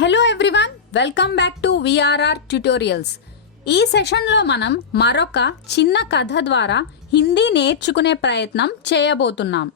Hello everyone, welcome back to VRR tutorials. ఈ సెషన్లో మనం మరొక చిన్న కథ ద్వారా హిందీ నేర్చుకునే ప్రయత్నం చేయబోతున్నాం.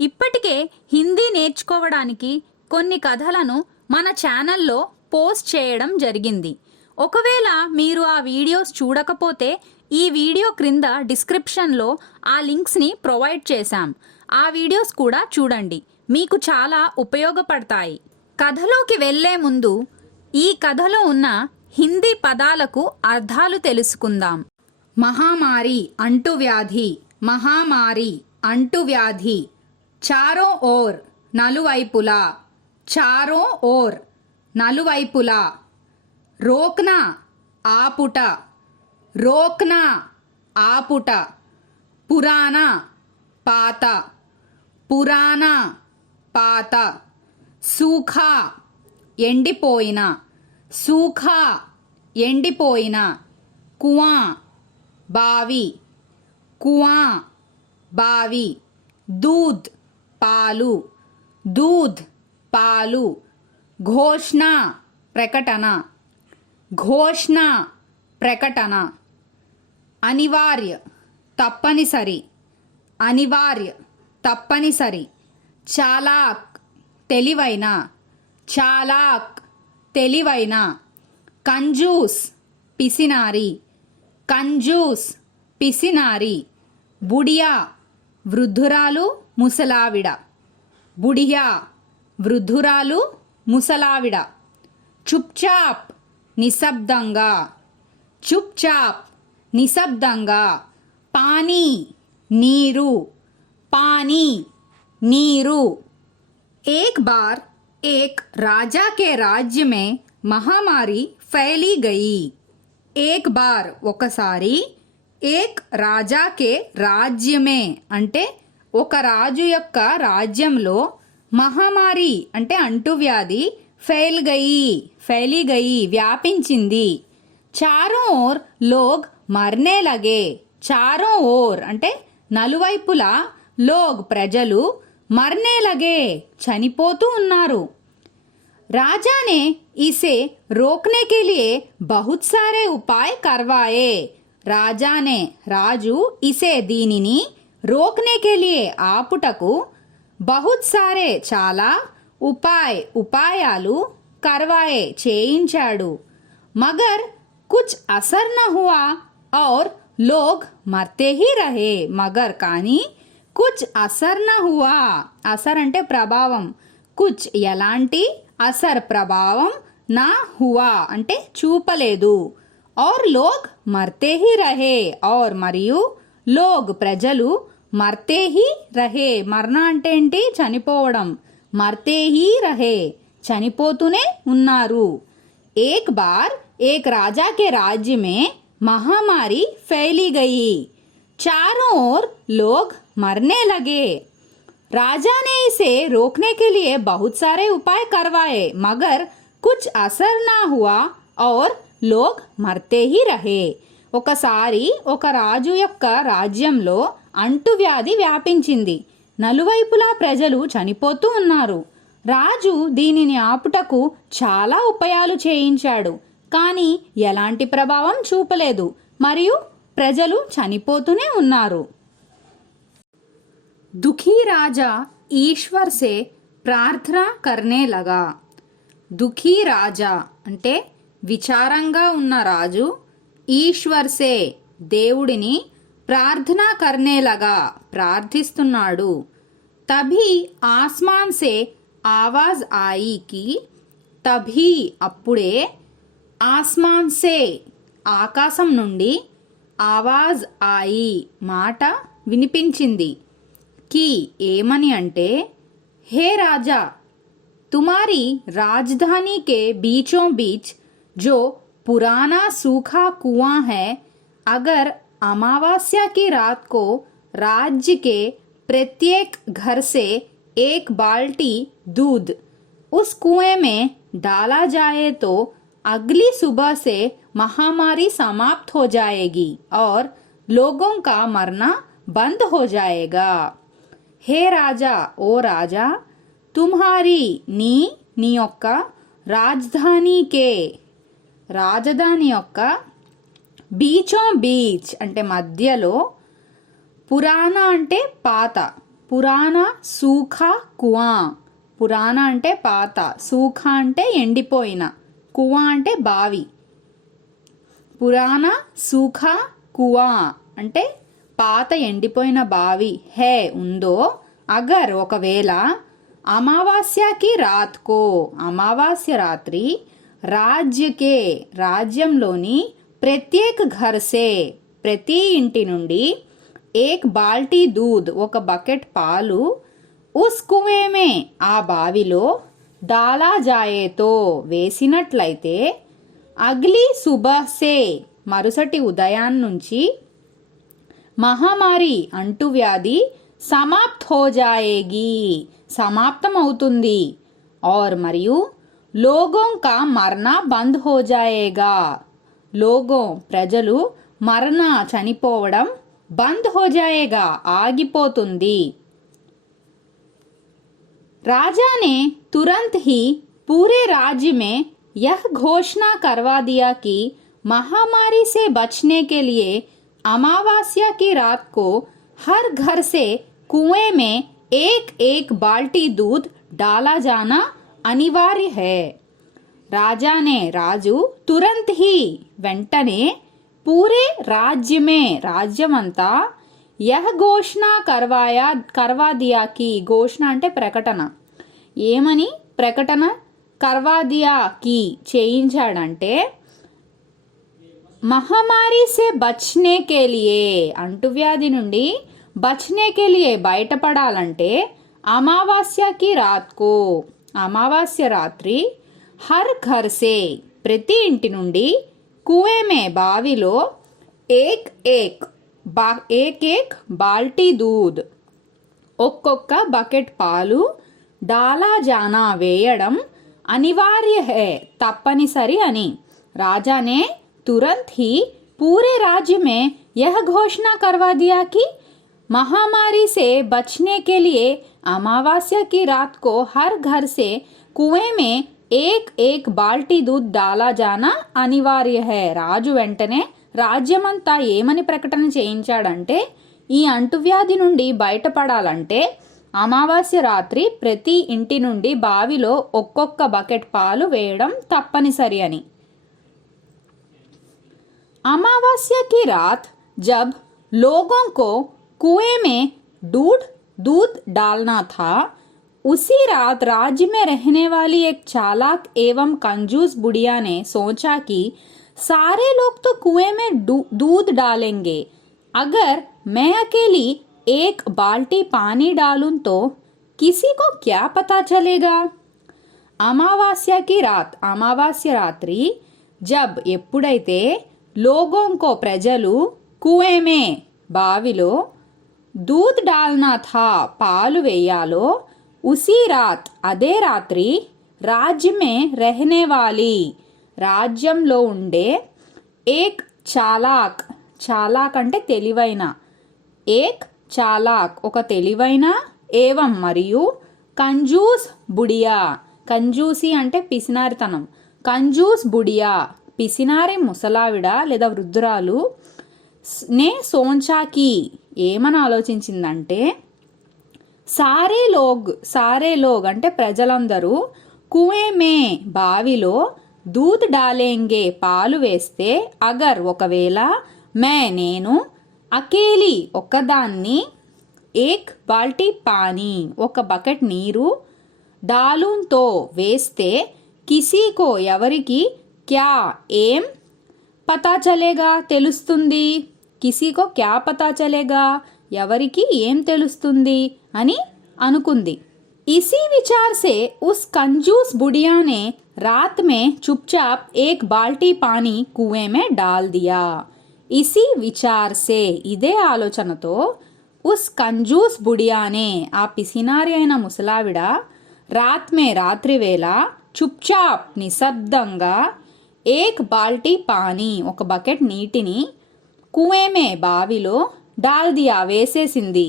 ఇప్పటికే హిందీ నేర్చుకోవడానికి కొన్ని కథలను మన ఛానల్లో పోస్ట్ చేయడం జరిగింది. ఒకవేళ మీరు ఆ వీడియోస్ చూడకపోతే ఈ వీడియో క్రింద డిస్క్రిప్షన్లో ఆ లింక్స్ని ప్రొవైడ్ చేశాం. ఆ వీడియోస్ కూడా చూడండి, మీకు చాలా ఉపయోగపడతాయి. కథలోకి వెళ్లే ముందు ఈ కథలో ఉన్న హిందీ పదాలకు అర్థాలు తెలుసుకుందాం. మహామారి, అంటువ్యాధి. మహామారి, అంటువ్యాధి. చారో ఓర్, నలువైపులా. చారో ఓర్, నలువైపులా. రోక్నా, ఆపుట. రోక్నా, ఆపుట. పురాణా, పాత. పురాణా, పాత. సూఖా, ఎండిపోయిన. సూఖా, ఎండిపోయిన. కువా, బావి. కువా, బావి. దూద్, పాలు. దూద్, పాలు. ఘోషణ, ప్రకటన. ఘోషణ, ప్రకటన. అనివార్య, తప్పనిసరి. అనివార్య, తప్పనిసరి. చాలాక్, తెలివైన. చాలాక్, తెలివైన. కంజూస్, పిసినారి. కంజూస్, పిసినారి. బుడియా, వృద్ధురాలు, ముసలావిడ. బుడియా, వృద్ధురాలు, ముసలావిడ. చుప్చాప్, నిశ్శబ్దంగా. చుప్చాప్, నిశ్శబ్దంగా. పానీ, నీరు. పానీ, నీరు. एक बार एक राजा के राज्य में महामारी फैली गई. एक बार, ఒకసారి. एक राजा के राज्य में అంటే ఒక రాజు యొక్క రాజ్యంలో. మహామారి అంటే అంటువ్యాధి. ఫైలీ గయి, వ్యాపించింది. చారో ఓర్ లోగ్ మర్నే లగే. చారో ఓర్ అంటే నలువైపులా. లోగ్, ప్రజలు. మర్నే లగే, చనిపోతూ ఉన్నారు. राजा ने इसे रोकने के लिए बहुत सारे उपाय करवाए. राजा ने, రాజు, इसे దీనిని, రోక్నే కే లియే, ఆపుటకు, బహుత్ సారే, చాలా, ఉపాయాలు, కర్వాయే, చేయించాడు. మగర్ కుచ్ అసర్ న హువా ఔర్ లోగ్ మర్తే హీ రహే. మగర్, కానీ, కుచ్ అసర్ న హువా. అసర్ అంటే ప్రభావం. కుచ్, ఎలాంటి. అసర్, ప్రభావం. నా హువా అంటే చూపలేదు. ఔర్ లోగ్ మర్తే హీ రహే. ఔర్, మరియు. లోగ్, ప్రజలు. మర్తే హీ రహే, మరణ అంటే ఏంటి, చనిపోవడం. మర్తే హీ రహే, చనిపోతూనే ఉన్నారు. ఏక్ బార్ ఏక్ రాజా కే రాజ్య మే మహామారి ఫైలీ గయి. चारों ओर लोग मरने लगे. राजा ने इसे रोकने के लिए बहुत सारे उपाय करवाए, मगर कुछ असर ना हुआ और लोग मरते ही रहे. ఒకసారి ఒక రాజు యొక్క రాజ్యంలో అంటువ్యాధి వ్యాపించింది. నలువైపులా ప్రజలు చనిపోతూ ఉన్నారు. రాజు దీనిని ఆపుటకు చాలా ఉపాయాలు చేయించాడు, కానీ ఎలాంటి ప్రభావం చూపలేదు, మరియు ప్రజలు చనిపోతూనే ఉన్నారు. దుఖీ రాజా ఈశ్వర్ సే ప్రార్థన కర్నే లగా. దుఖీ రాజా అంటే విచారంగా ఉన్న రాజు. ఈశ్వర్ సే, దేవుడిని, ప్రార్థన కర్నే లగా, ప్రార్థిస్తున్నాడు. తభీ ఆస్మాన్ సే ఆవాజ్ ఆయి కి. తభీ, అప్పుడే. ఆస్మాన్ సే, ఆకాశం నుండి. ఆవాజ్ ఆయి, మాట, వినిపించింది. కి, ఏమని అంటే, హే రాజా, తుమారీ రాజధాని కే బీచోं बीच जो पुराना सूखा कुआं है, अगर अमावस्या की रात को राज्य के प्रत्येक घर से एक बाल्टी दूध उस कुएं में डाला जाए तो अगली सुबह से महामारी समाप्त हो जाएगी और लोगों का मरना बंद हो जाएगा. हे राजा, ओ राजा, तुम्हारी, నీ యొక్క రాజధాని కే రాజధాని యొక్క బీచోం బీచ్ అంటే మధ్యలో పురాణ అంటే పాత పురాణ సూఖా కువా పురాణ అంటే పాత సూఖా అంటే ఎండిపోయిన కువా అంటే బావి పురాణ సూఖా కువా అంటే పాత ఎండిపోయిన బావి హే ఉందో అగర్ ఒకవేళ అమావాస్యకి రాత్కో అమావాస్య రాత్రి రాజ్యకే రాజ్యంలోని ప్రత్యేక ఘర్సే ప్రతి ఇంటి నుండి ఏక్ బాల్టీ దూద్ ఒక బకెట్ పాలు ఉస్ కువేమే ఆ బావిలో దాలా జాయేతో వేసినట్లయితే అగ్లీ సుబహ్సే మరుసటి ఉదయాన్నుంచి మహామారి అంటువ్యాధి సమాప్త్ హో జాయేగి సమాప్తమవుతుంది और మరియు లోగోं का మరనా బంద్ హో జాయేగా లోగోं ప్రజలు మరనా చనిపోవడం బంద్ హో జాయేగా ఆగిపోతుంది राजा ने तुरंत ही पूरे राज्य में यह घोषणा करवा दिया कि महामारी से बचने के लिए अमावस्या की रात को हर घर से कुएं में एक एक बाल्टी दूध डाला जाना अनिवार्य है राजा ने राजू तुरंत ही వెంటనే पूरे राज्य में राज्यమంతా యహ్ ఘోషణ కర్వా దియాకి ఘోషణ అంటే ప్రకటన ఏమని ప్రకటన కర్వా దియాకి చేయించాడంటే మహమ్మారి సే బచ్నే కే లియే అంటువ్యాధి నుండి బచ్నే కే లియే బయటపడాలంటే అమావాస్యకి రాత్కో అమావాస్య రాత్రి హర్ ఘర్ సే ప్రతి ఇంటి నుండి కువేమే బావిలో ఏక్ ఏక్ ఏక్ బాల్టీ దూద్ ఒక్కొక్క బకెట్ పాలు డాలా జానా వేయడం అనివార్య హే తప్పనిసరి అని రాజానే तुरंत ही पूरे राज्य में यह घोषणा करवा दिया कि महामारी से बचने के लिए अमावस्या की रात को हर घर से कुएं में एक एक बाल्टी दूध डाला जाना अनिवार्य है రాజు వెంటనే రాజ్యమంతా ఏమని ప్రకటన చేయించాడంటే ఈ అంటువ్యాధి నుండి బయటపడాలంటే అమావాస్య రాత్రి ప్రతి ఇంటి నుండి బావిలో ఒక్కొక్క బకెట్ పాలు వేయడం తప్పనిసరి అని अमावस्या की रात जब लोगों को कुएं में दूध डालना था उसी रात राज्य में रहने वाली एक चालाक एवं कंजूस बुढ़िया ने सोचा कि सारे लोग तो कुएं में दूध डालेंगे अगर मैं अकेली एक बाल्टी पानी डालूं तो किसी को क्या पता चलेगा अमावस्या की रात अमावास्య రాత్రి जब ఎప్పుడైతే లోగోంకో ప్రజలు కువేమే బావిలో దూద్ డాల్నా థా పాలు వేయాలో ఉసీ రాత్ అదే రాత్రి రాజ్యమే రెహనే వాలి రాజ్యంలో ఉండే ఏక్ చాలాక్ చాలాక్ అంటే తెలివైన ఏక్ చాలాక్ ఒక తెలివైన ఏవం మరియు కంజూస్ బుడియా కంజూసి అంటే పిసినారితనం కంజూస్ బుడియా పిసినారి ముసలావిడ లేదా వృద్ధురాలు నే సోంచాకి ఏమని ఆలోచించిందంటే సారే లోగ్ అంటే ప్రజలందరూ కువేమే బావిలో దూద్ డాలేంగే పాలు వేస్తే అగర్ ఒకవేళ నేను అకేలి ఒక్కదాన్ని ఏక్ బాల్టీ పానీ ఒక బకెట్ నీరు డాలూన్తో వేస్తే కిసీకో ఎవరికి క్యా ఏం పతా చలేగా తెలుస్తుంది కిసీకో క్యా పతా చలేగా ఎవరికి ఏం తెలుస్తుంది అని అనుకుంది इसी विचार से उस कंजूस बुढ़िया ने रात में चुपचाप एक बाल्टी पानी कुएं में डाल दिया इसी विचार से ఇదే ఆలోచనతో ఉస్ కంజూస్ బుడియానే ఆ పిసినారి అయిన ముసలావిడ రాత్రి వేళ చుప్చాప్ నిశ్శబ్దంగా ఏక్ బాల్టీ పానీ ఒక బకెట్ నీటిని కువేమే బావిలో డాల్ దియా వేసేసింది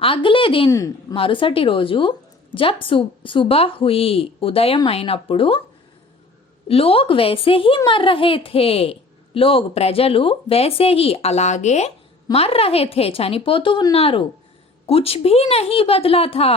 అగ్లే దిన్ మరుసటి రోజు జబ్ సుబహ్ హుయి ఉదయం అయినప్పుడు लोग वैसे ही मर रहे थे. लोग ప్రజలు वैसे ही అలాగే మర్ रहे थे చనిపోతూ ఉన్నారు. कुछ भी नहीं बदला था.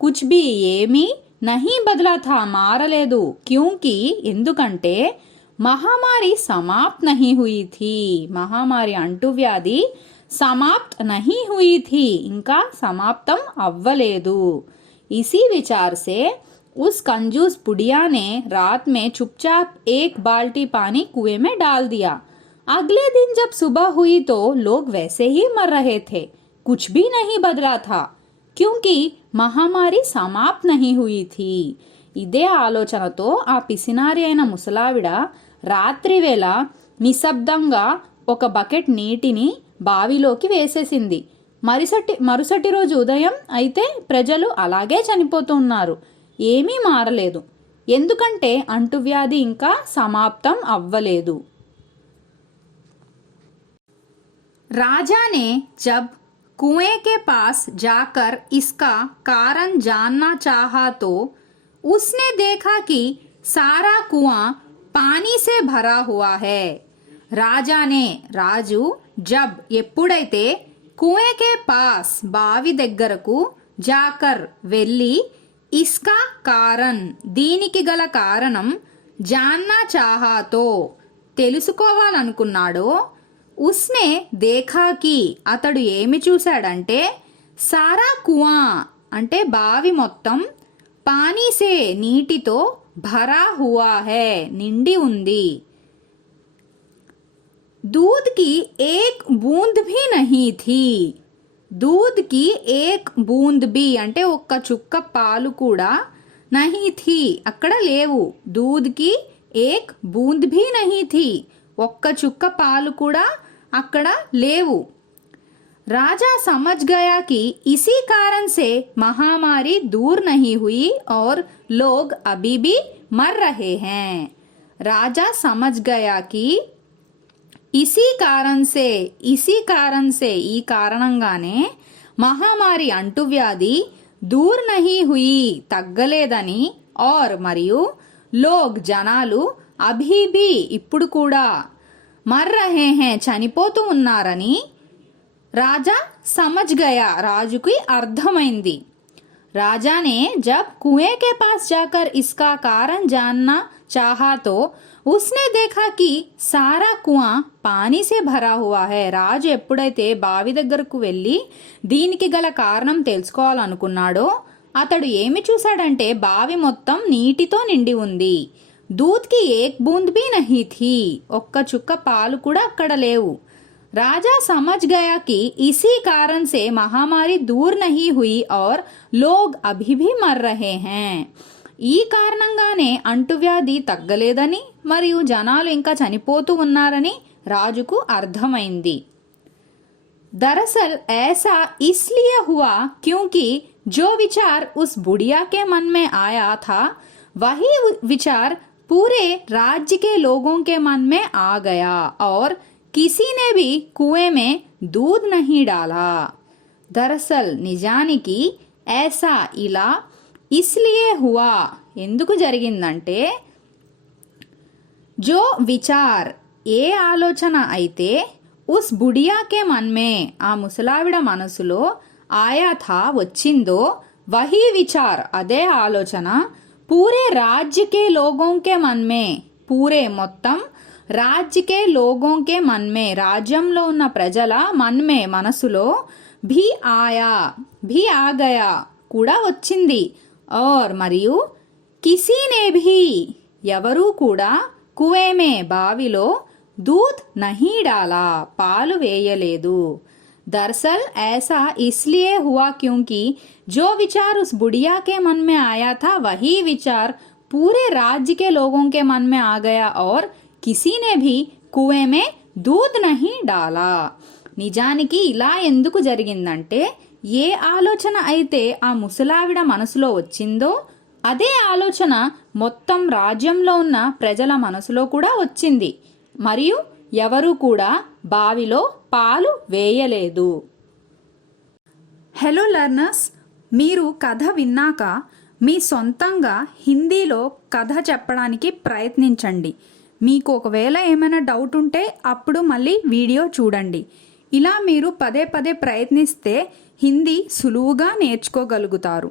कुछ भी ఏమీ नहीं बदला था మారలేదు. क्योंकि ఎందుకంటే మహామారి समाप्त नहीं हुई थी. మహామారి అంటువ్యాధి समाप्त नहीं हुई थी ఇంకా సమాప్తం అవ్వలేదు. इसी विचार से उस कंजूस बुढ़िया ने रात में चुपचाप एक बाल्टी पानी कुएं में डाल दिया. अगले दिन जब सुबह हुई तो लोग वैसे ही मर रहे थे. कुछ भी नहीं बदला था क्योंकि మహామారి సమాప్త్ నహీ హుయి థీ. ఇదే ఆలోచనతో ఆ పిసినారి అయిన ముసలావిడ రాత్రివేళ నిశ్శబ్దంగా ఒక బకెట్ నీటిని బావిలోకి వేసేసింది. మరుసటి రోజు ఉదయం అయితే ప్రజలు అలాగే చనిపోతున్నారు. ఏమీ మారలేదు ఎందుకంటే అంటువ్యాధి ఇంకా సమాప్తం అవ్వలేదు. राजा ने जब कुएं के पास जाकर इसका कारण जानना चाहा तो उसने देखा कि सारा कुआं पानी से भरा हुआ है. राजा ने రాజు जब ఎప్పుడైతే कुएं के पास బావి దగ్గరకు జాకర్ వెళ్ళి ఇస్కా కారణ్ దీనికి గల కారణం జాన్నా చాహాతో తెలుసుకోవాలనుకున్నాడో ఉస్నే దేఖాకి అతడు ఏమి చూశాడంటే సారా కువా అంటే బావి మొత్తం పానీసే నీటితో భరా హువా హై నిండి ఉంది. दूध की एक बूंद भी नहीं थी. दूध की एक बूंद भी అంటే ఒక్క చుక్క పాలు కూడా नहीं थी అక్కడ లేవు. दूध की एक बूंद भी नहीं थी ఒక్క చుక్క పాలు కూడా అక్కడ లేవు. राजा समझ गया कि इसी कारण से महामारी दूर नहीं हुई और लोग अभी भी मर रहे हैं. राजा समझ गया कि इसी कारण से ఈ కారణంగానే మహామారి అంటువ్యాధి దూర్ నహీ హుయి తగ్గలేదని और మరియు లోగ్ జనాలు అభీ భీ ఇప్పుడు కూడా మర్ రహే హై చనిపోతూ ఉన్నారని రాజా సమజ్ గయా రాజుకి అర్థమైంది. राजा ने जब कुएं के पास जाकर इसका कारण जानना चाहा तो उसने देखा कि सारा कुआं पानी से भरा हुआ है. రాజు ఎప్పుడైతే బావి దగ్గరకు వెళ్ళి దీనికి గల కారణం తెలుసుకోవాలనుకున్నాడో అతడు ఏమి చూశాడంటే బావి మొత్తం నీటితో నిండి ఉంది. दूध की एक बूंद भी नहीं थी ఒక్క చుక్క పాలు కూడా అక్కడ లేవు. राजा समझ गया कि इसी कारण से महामारी दूर नहीं हुई और लोग अभी भी मर रहे हैं. ఈ కారణంగానే అంటువ్యాధి తగ్గలేదని మరియు జనాలు ఇంకా చనిపోతూ ఉన్నారని రాజుకు అర్థమైంది. दरअसल ऐसा इसलिए हुआ क्योंकि जो विचार उस बुढ़िया के मन में आया था वही विचार पूरे राज्य के लोगों के मन में आ गया और किसी ने भी कुएं में दूध नहीं डाला. दरअसल నిజానికి ऐसा ఇలా इसलिए हुआ ఎందుకు జరిగిందంటే जो विचार ఏ ఆలోచన అయితే ఉస్ బుడియా కే మన్ మే ఆ ముసలావిడ మనసులో ఆయా థా వచ్చిందో వహీ విచార్ అదే ఆలోచన పూరే राज्य के लोगों के मन में పూరే మొత్తం राज्य के लोगों के मन में రాజ్యంలో ఉన్న ప్రజల మన్ మే మనసులో भी आया भी आ गया కూడా వచ్చింది. और మరియు किसी ने भी ఎవరూ కూడా कुएं में బావిలో दूध नहीं डाला పాలు వేయలేదు. दरअसल ऐसा इसलिए हुआ क्योंकि जो विचार उस बुढ़िया के मन में आया था वही विचार पूरे राज्य के लोगों के मन में आ गया और किसी ने भी कुएं में दूध नहीं डाला. నిజానికి ఇలా ఎందుకు జరిగిందంటే ఏ ఆలోచన అయితే ఆ ముసలావిడ మనసులో వచ్చిందో అదే ఆలోచన మొత్తం రాజ్యంలో ఉన్న ప్రజల మనసులో కూడా వచ్చింది మరియు ఎవరూ కూడా బావిలో పాలు వేయలేదు. హలో లర్నర్స్, మీరు కథ విన్నాక మీ సొంతంగా హిందీలో కథ చెప్పడానికి ప్రయత్నించండి. మీకు ఒకవేళ ఏమైనా డౌట్ ఉంటే అప్పుడు మళ్ళీ వీడియో చూడండి. ఇలా మీరు పదే పదే ప్రయత్నిస్తే హిందీ సులువుగా నేర్చుకోగలుగుతారు.